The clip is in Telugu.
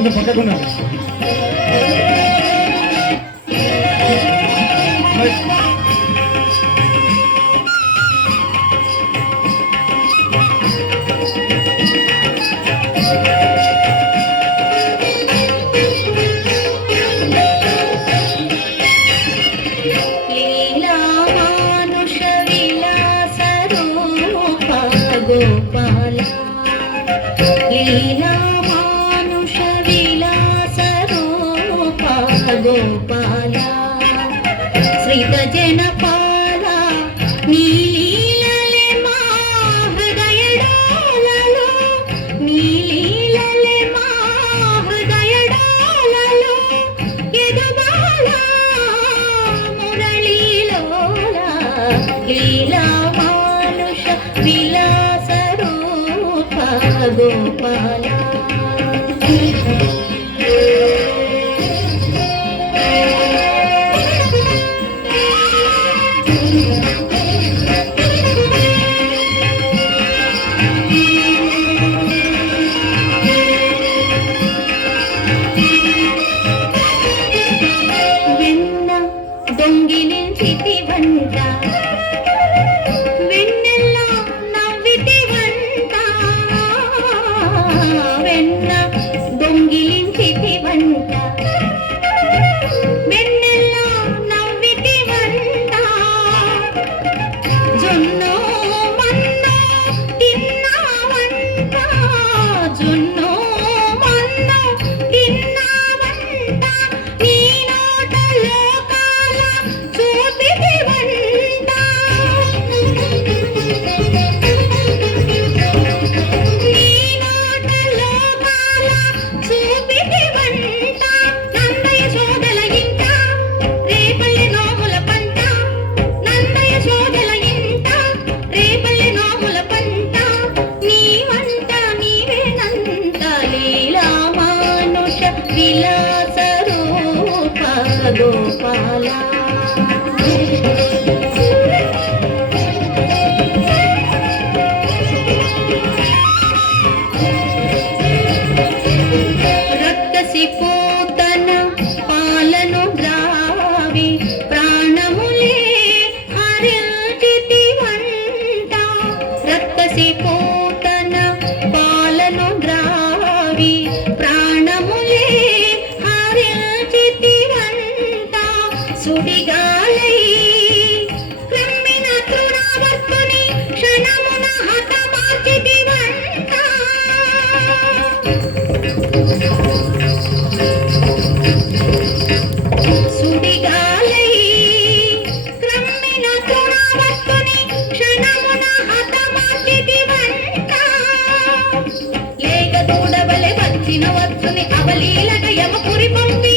కొంచెం పక్కకున్నారు. గోపాల లీలా మానుష విలాస రూప గోపాల శ్రీత జనపాల నీలీలలే మా హృదయ డోలలో నీలీలలే మా హృదయ డోలలో ఎదుబాల మురళీలోల లీలా మానుష విలాస రూప గోపాల వెన్న దొంగిలించితి వంట వెన్నెల్ల నవ్వితి వంట వెన్న దొంగిలించితి వంట వెన్నెల్ల నవ్వితి వంట జొన్నో మన్నో తిన్నావంట జొన్నో మన్నో తిన్నావంట నీ నోట లోకాల చూపితి వంట నీ నోట లోకాల చూపితి వంట నందయ సోదల ఇంట రేపల్లె నోముల పంట నందయ సోదల ఇంట రేపల్లె నోముల పంట నీ వంట నీవేనంత లీలా మానుష విలాస రూప గోపాల రక్కసి పూతన పాలను ద్రావి ప్రాణములే హరించితి వంట రక్కసి పూతన పాలను ద్రావి ప్రాణములే హరించితి వంట సుడిగాలై క్రమ్మిన తృణవర్తుని క్షణమున హతమార్చితి వంట సుడిగాలై క్రమ్మిన తృణవర్తుని క్షణమున హతమార్చితి వంట లేక దూడవలె వచ్చిన వత్సుని అవలీలగా యమపురి పంపి